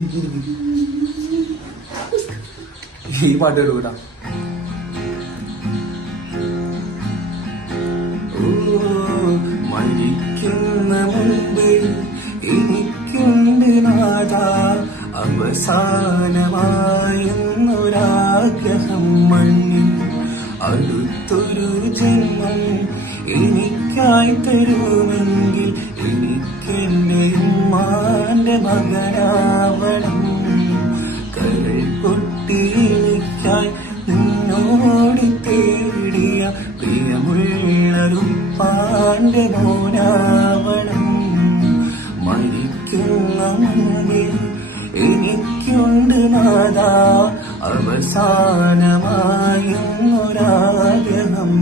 ഈ പാട്ട് കേട്ടാ. മരിക്കുന്ന മുമ്പ് എനിക്കുണ്ട് നാഥ അവസാനമായെന്നൊരാഗ്രഹം മണ്ണിൽ അടുത്തൊരു ജന്മം എനിക്കായി തരുമെങ്കിൽ എനിക്കെന്റെ ഉമ്മാന്റെ മകനാവണം. കരൾ പൊട്ടി എനിക്കായി നിന്നോട് തേടിയ പ്രിയമുള്ളൊരുപ്പാന്റെ മോനാവണം. മരിക്കുന്ന മുന്നിൽ എനിക്കുണ്ട് നാഥ അവസാനമായെന്നൊരാഗ്രഹം.